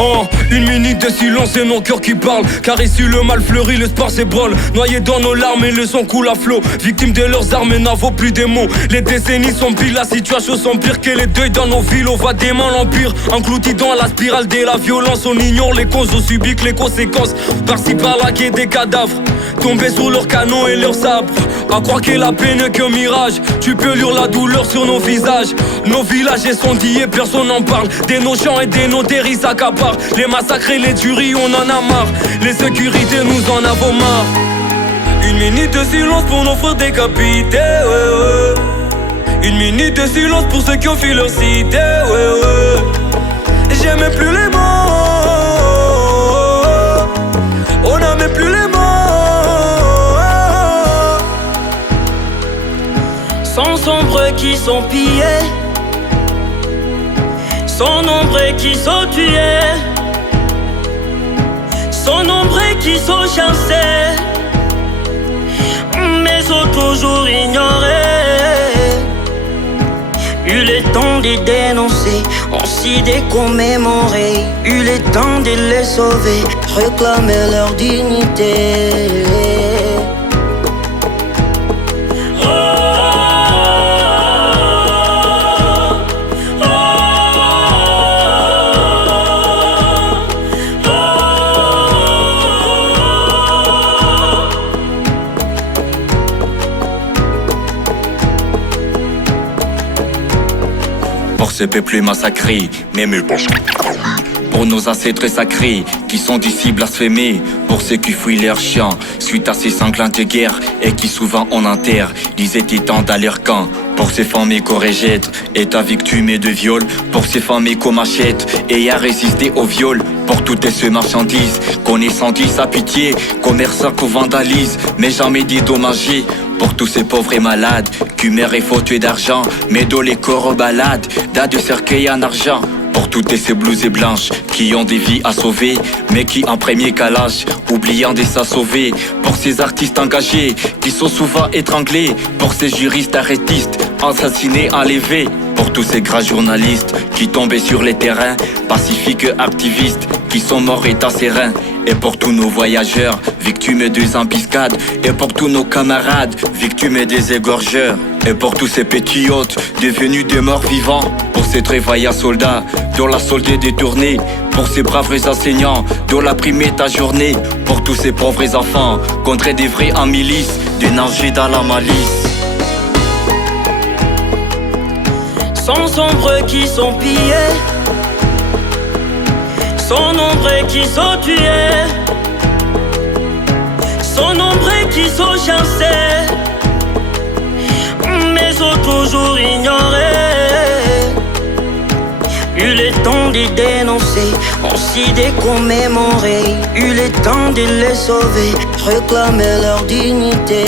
Oh, une minute de silence et nos cœurs qui parlent. Car ici le mal fleurit, le sport s'ébranle. Noyés dans nos larmes et le sang coule à flot. Victimes de leurs armes et n'en vaut plus des mots. Les décennies sont pires, la situation sont pire que les deuils dans nos villes. On voit des mains l'empire, engloutis dans la spirale de la violence. On ignore les causes, on subit que les conséquences. Par-ci par-là qu'il y ait des cadavres tombés sous leurs canons et leurs sabres. À croire que la paix n'est qu'un mirage. Tu peux lire la douleur sur nos visages. Nos villages sont dits et personne n'en parle. Des nos champs et des nos terres s'accaparent. Les massacres et les tueries on en a marre. Les sécurités nous en avons marre. Une minute de silence pour nos frères décapités, ouais, ouais. Une minute de silence pour ceux qui ont fui leur cité, ouais, ouais. J'ai même plus les mots. On n'a même plus les mots. Sans ombre qui sont pillés, sans nombre qui sont tués, sans nombre qui sont chassés, mais sont toujours ignorés. Eu le temps de dénoncer, aussi de commémorer. Eu le temps de les sauver, réclamer leur dignité. Pour ce peuple massacré, même pour nos ancêtres sacrés qui sont d'ici blasphémés, pour ceux qui fuient leurs champs suite à ces sanglantes guerres et qui souvent on enterre des titans dans leur camp. Pour ces femmes qu'on rejette, état victime de viol. Pour ces femmes qu'on machette et à résister au viol. Pour toutes ces marchandises qu'on incendie sa pitié, commerçants qu'on vandalise mais jamais dédommagés. Pour tous ces pauvres et malades qui meurent et faut tuer d'argent, mais dont les corps balades, d'as de cercueil en argent. Pour toutes ces blouses et blanches qui ont des vies à sauver, mais qui en premier calage, oubliant de s'en sauver. Pour ces artistes engagés qui sont souvent étranglés. Pour ces juristes arrêtistes, assassinés, enlevés. Pour tous ces grands journalistes qui tombaient sur les terrains, pacifiques activistes qui sont morts étant sereins. Et pour tous nos voyageurs, victimes des embuscades. Et pour tous nos camarades, victimes des égorgeurs. Et pour tous ces petits hôtes, devenus des morts vivants. Pour ces très vaillants soldats, dont la solde est détournée. Pour ces braves enseignants, dont la prime est ajournée. Pour tous ces pauvres enfants, contre des vrais en milice, des nagés dans la malice. Sans ombre qui sont pillés, sans nombre qui sont tués, sans nombre qui sont chassés, mais sont toujours ignorés. Eu le temps de dénoncer, aussi de commémorer. Eu le temps de les sauver, réclamer leur dignité.